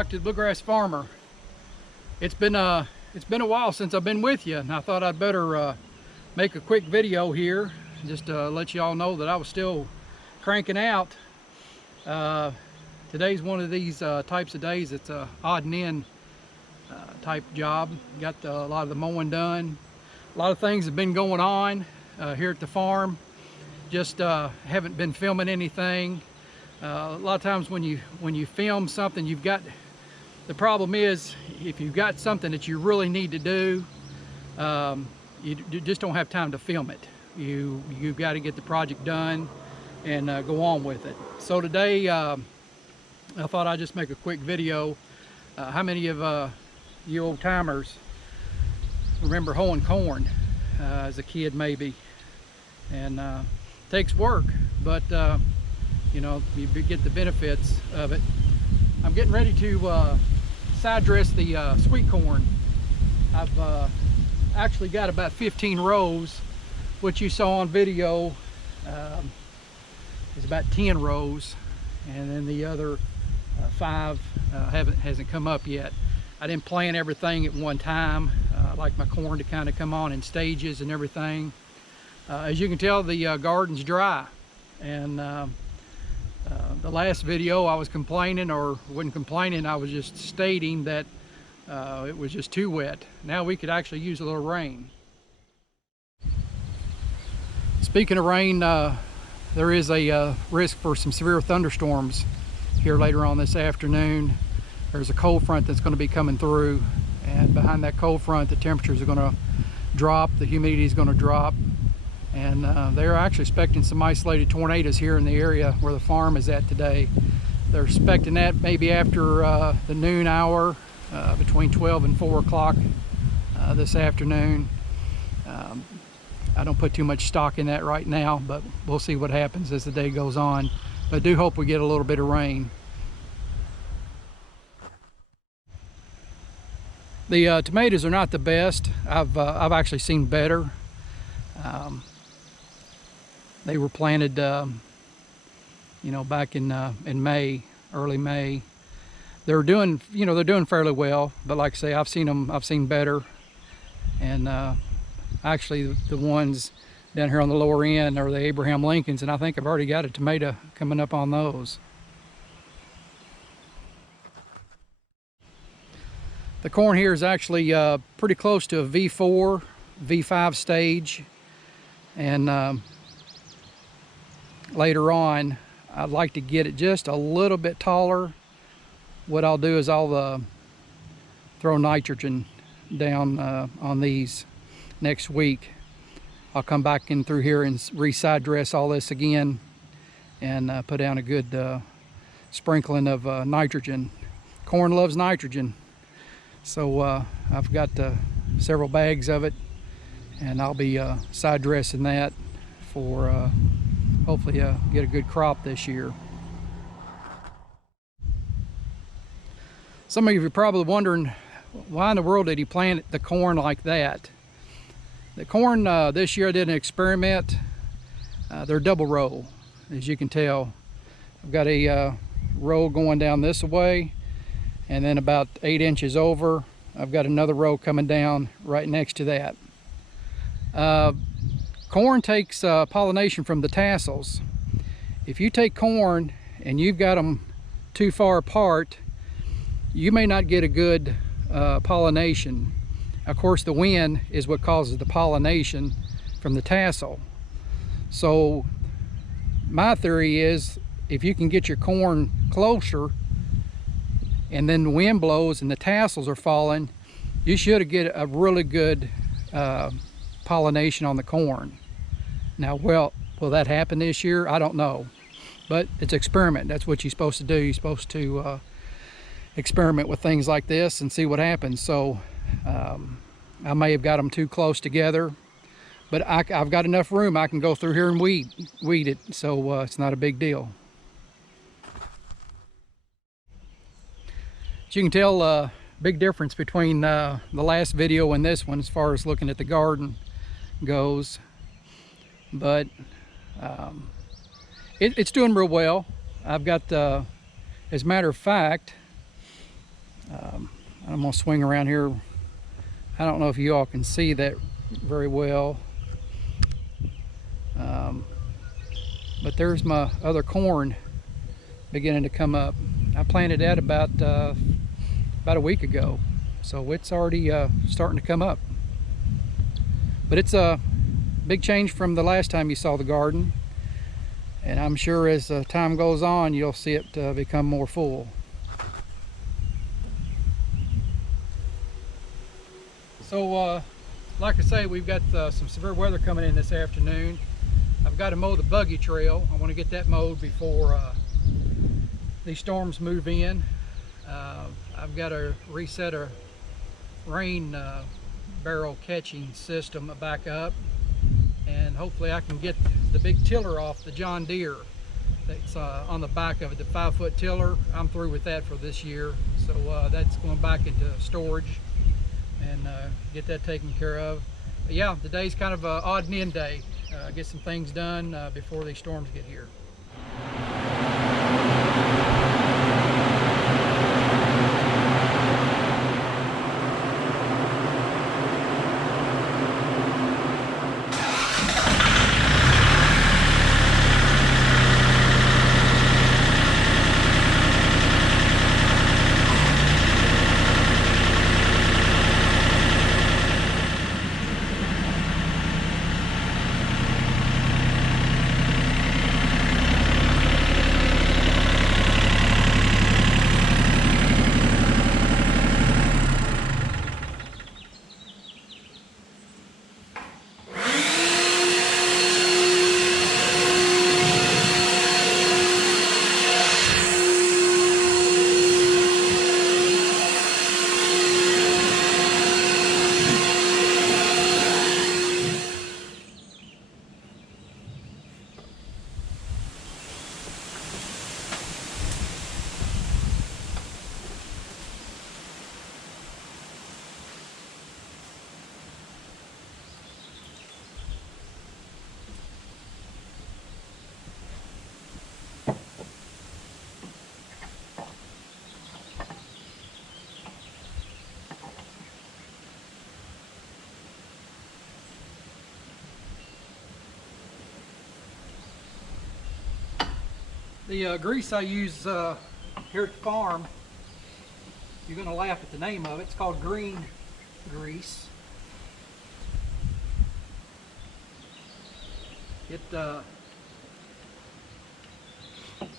back to the Bluegrass Farmer. It's been a while since I've been with you, and I thought I'd better make a quick video here just to let you all know that I was still cranking out. Today's one of these types of days. It's a odd and end type job. Got a lot of the mowing done. A lot of things have been going on here at the farm. Just haven't been filming anything. A lot of times when you film something, the problem is if you've got something that you really need to do, you just don't have time to film it. You've got to get the project done and go on with it. So today I thought I'd just make a quick video. How many of you old timers remember hoeing corn as a kid maybe? And it takes work, but you know, you get the benefits of it. I'm getting ready to side dress the sweet corn. I've actually got about 15 rows. What you saw on video is about 10 rows, and then the other 5 hasn't come up yet. I didn't plant everything at one time. I like my corn to kind of come on in stages and everything. As you can tell, the garden's dry, and the last video I was complaining, or wasn't complaining, I was just stating that it was just too wet. Now we could actually use a little rain. Speaking of rain, there is a risk for some severe thunderstorms here later on this afternoon. There's a cold front that's going to be coming through, and behind that cold front the temperatures are going to drop, the humidity is going to drop, and they're actually expecting some isolated tornadoes here in the area where the farm is at today. They're expecting that maybe after the noon hour, between 12 and 4 o'clock this afternoon. I don't put too much stock in that right now, but we'll see what happens as the day goes on. But I do hope we get a little bit of rain. The tomatoes are not the best. I've actually seen better. They were planted, you know, back in May, early May. They're doing, you know, they're doing fairly well. But like I say, I've seen better. And actually, the ones down here on the lower end are the Abraham Lincolns, and I think I've already got a tomato coming up on those. The corn here is actually pretty close to a V4, V5 stage, and later on I'd like to get it just a little bit taller. What I'll do is I'll throw nitrogen down on these next week. I'll come back in through here and re-side dress all this again and put down a good sprinkling of nitrogen. Corn loves nitrogen. So I've got several bags of it, and I'll be side dressing that for hopefully get a good crop this year. Some of you are probably wondering, why in the world did he plant the corn like that? The corn this year I did an experiment. They're double row, as you can tell. I've got a row going down this way, and then about 8 inches over I've got another row coming down right next to that. Corn takes pollination from the tassels. If you take corn and you've got them too far apart, you may not get a good pollination. Of course, the wind is what causes the pollination from the tassel. So my theory is, if you can get your corn closer and then the wind blows and the tassels are falling, you should get a really good pollination on the corn. Now, will that happen this year? I don't know, but it's an experiment. That's what you're supposed to do. You're supposed to experiment with things like this and see what happens. So I may have got them too close together, but I've got enough room. I can go through here and weed it, so it's not a big deal. As you can tell, big difference between the last video and this one as far as looking at the garden goes, but it's doing real well. I've got, as a matter of fact, I'm gonna swing around here. I don't know if you all can see that very well, but there's my other corn beginning to come up. I planted that about a week ago, so it's already starting to come up. But it's a big change from the last time you saw the garden, and I'm sure as time goes on you'll see it become more full. So like I say, we've got some severe weather coming in this afternoon. I've got to mow the buggy trail. I want to get that mowed before these storms move in. I've got to reset a rain barrel catching system back up, and hopefully I can get the big tiller off the John Deere that's on the back of it, the 5-foot tiller. I'm through with that for this year, so that's going back into storage and get that taken care of. But yeah, today's kind of an odd and end day. Get some things done before these storms get here. The grease I use here at the farm, you're going to laugh at the name of it. It's called green grease. I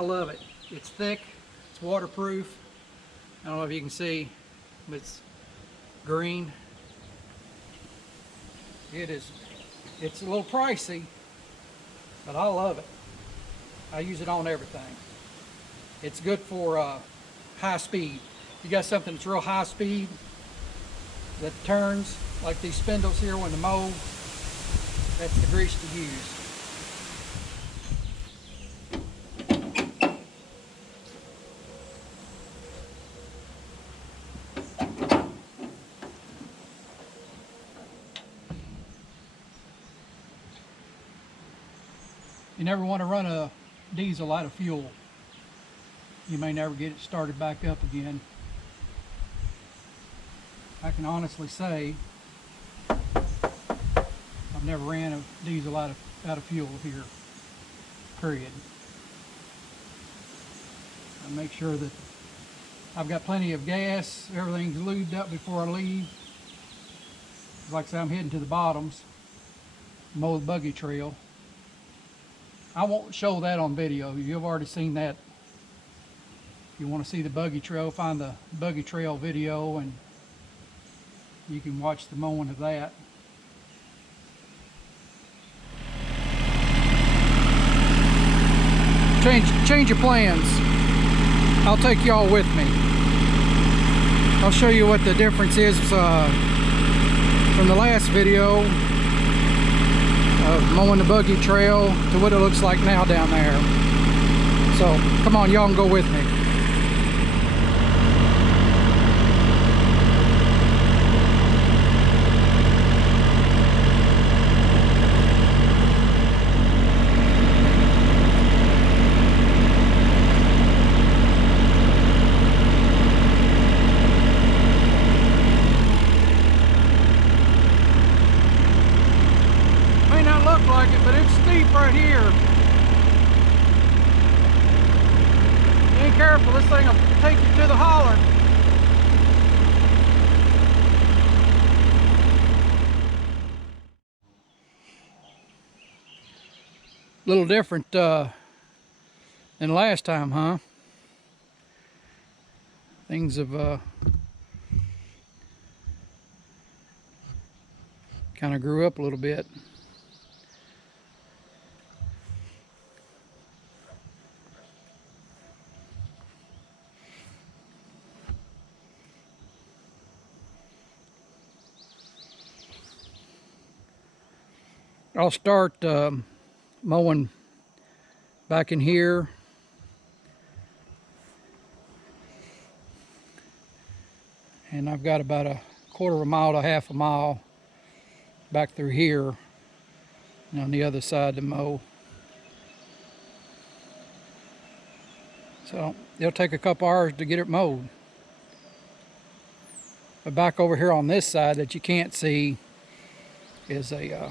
love it. It's thick, it's waterproof. I don't know if you can see, but it's green. It's a little pricey, but I love it. I use it on everything. It's good for high speed. You got something that's real high speed that turns, like these spindles here when the mow, that's the grease to use. You never want to run a diesel out of fuel. You may never get it started back up again. I can honestly say I've never ran a diesel out of fuel here, period. I make sure that I've got plenty of gas, everything's lubed up before I leave. Like I say, I'm heading to the bottoms, mow the buggy trail. I won't show that on video. You've already seen that. If you want to see the buggy trail, find the buggy trail video and you can watch the mowing of that. Change your plans. I'll take y'all with me. I'll show you what the difference is from the last video of mowing the buggy trail to what it looks like now down there. So come on, y'all can go with me. right here. You ain't careful, this thing will take you to the holler. A little different than last time, huh? Things have kind of grew up a little bit. I'll start mowing back in here. And I've got about a quarter of a mile to half a mile back through here and on the other side to mow. So it'll take a couple hours to get it mowed. But back over here on this side that you can't see is a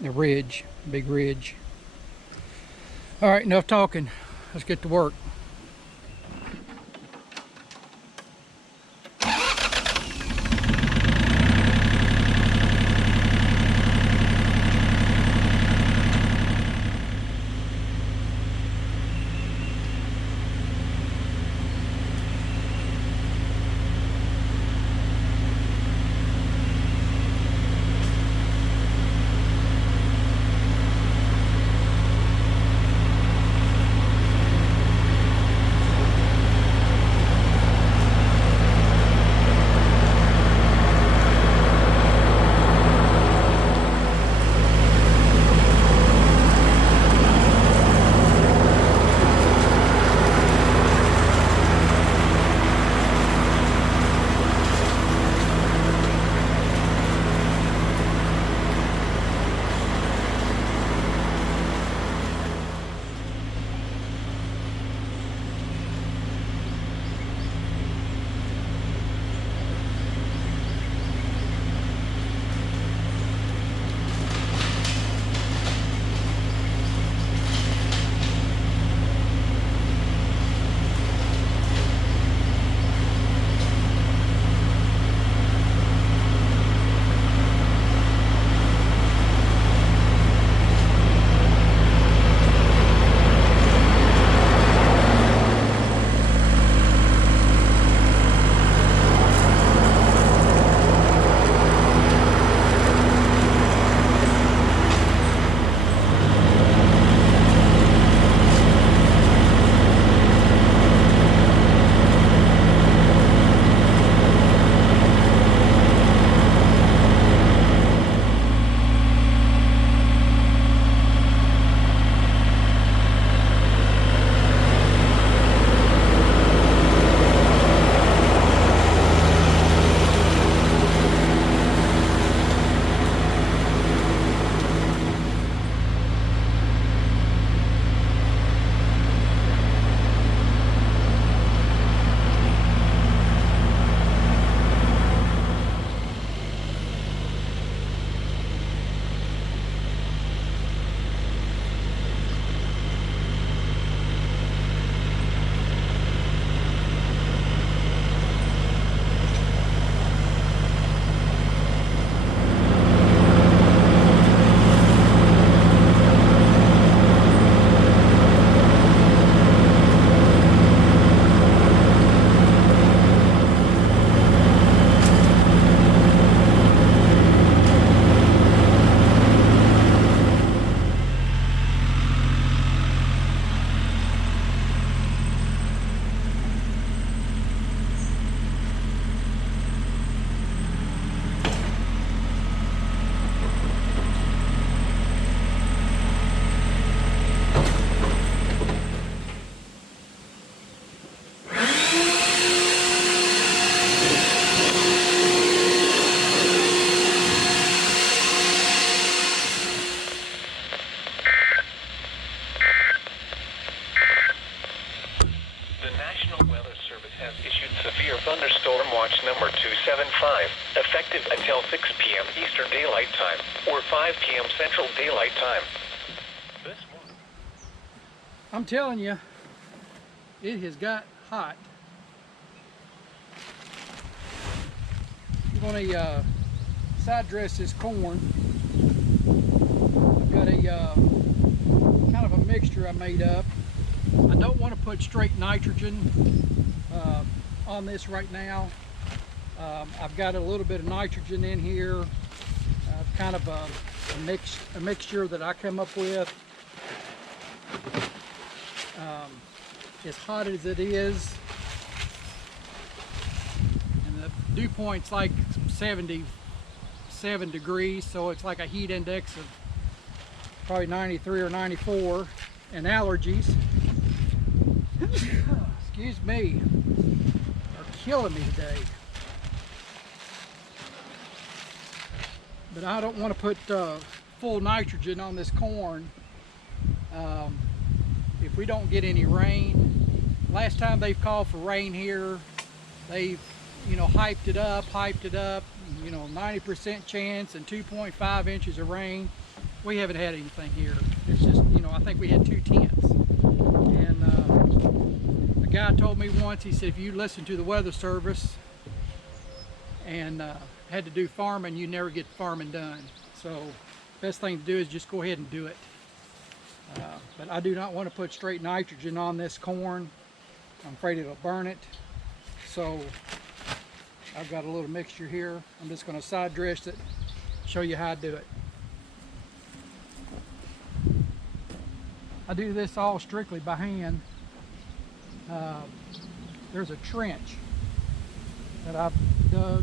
ridge, big ridge. All right, enough talking. Let's get to work. thunderstorm watch number 275, effective until 6 p.m. Eastern Daylight Time or 5 p.m. Central Daylight Time. This I'm telling you, it has got hot. I'm going to side dress this corn. I've got a kind of a mixture I made up. I don't want to put straight nitrogen on this right now. I've got a little bit of nitrogen in here, kind of a mixture that I come up with. As hot as it is, and the dew point's like 77 degrees, so it's like a heat index of probably 93 or 94, and allergies, excuse me, are killing me today. But I don't want to put full nitrogen on this corn. If we don't get any rain, last time they've called for rain here, they've, you know, hyped it up, you know, 90% chance and 2.5 inches of rain. We haven't had anything here. It's just, you know, I think we had 2/10. And a guy told me once, he said, if you listen to the weather service and had to do farming, you never get farming done. So best thing to do is just go ahead and do it. But I do not want to put straight nitrogen on this corn. I'm afraid it'll burn it. So I've got a little mixture here. I'm just going to side dress it, show you how I do it. I do this all strictly by hand. There's a trench that I've dug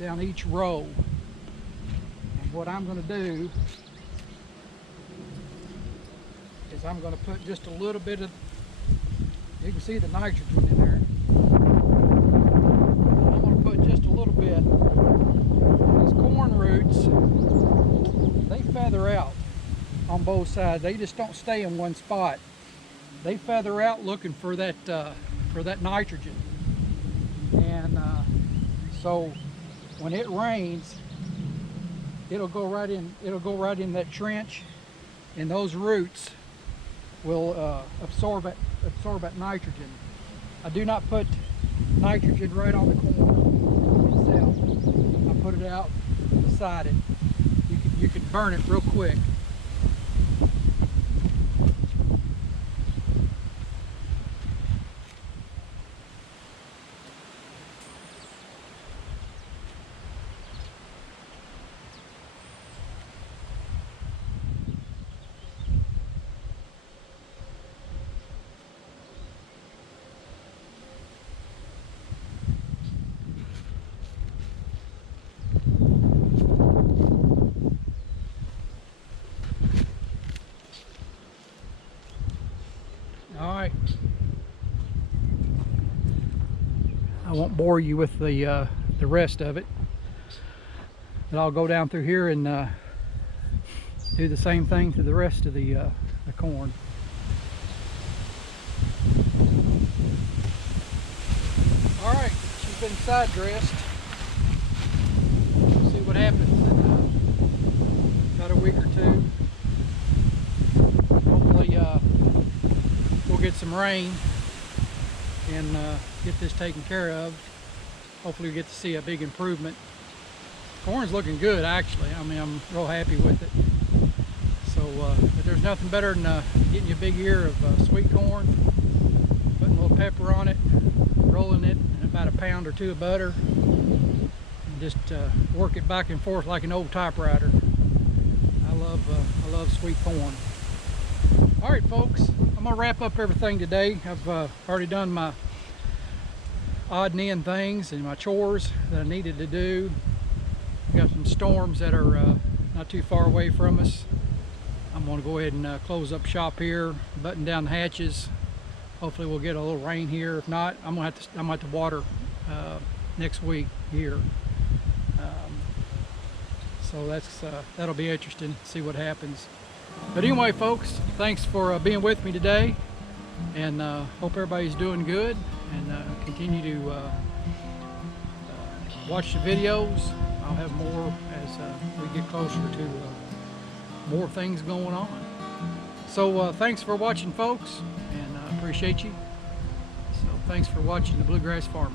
down each row. And what I'm going to do is I'm going to put just a little bit of, you can see the nitrogen in there. I'm going to put just a little bit. These corn roots, they feather out on both sides. They just don't stay in one spot. They feather out looking for that nitrogen. And so when it rains, it'll go right in that trench, and those roots will absorb that nitrogen. I do not put nitrogen right on the corn itself. I put it out beside it. You can burn it real quick. Alright, I won't bore you with the rest of it, but I'll go down through here and do the same thing to the rest of the corn. Alright, she's been side dressed. We'll see what happens in about a week or two. Hopefully we'll get some rain and get this taken care of. Hopefully we get to see a big improvement. Corn's looking good, actually. I mean, I'm real happy with it. So but there's nothing better than getting you a big ear of sweet corn, putting a little pepper on it, rolling it in about a pound or two of butter, and just work it back and forth like an old typewriter. I love sweet corn. All right, folks, I'm gonna wrap up everything today. I've already done my odd and end things and my chores that I needed to do. We got some storms that are not too far away from us. I'm gonna go ahead and close up shop here, button down the hatches. Hopefully we'll get a little rain here. If not, I'm gonna have to water next week here. So that'll be interesting to see what happens. But anyway, folks, thanks for being with me today, and hope everybody's doing good, and continue to watch the videos. I'll have more as we get closer to more things going on. So thanks for watching, folks, and I appreciate you. So thanks for watching the Bluegrass Farmer.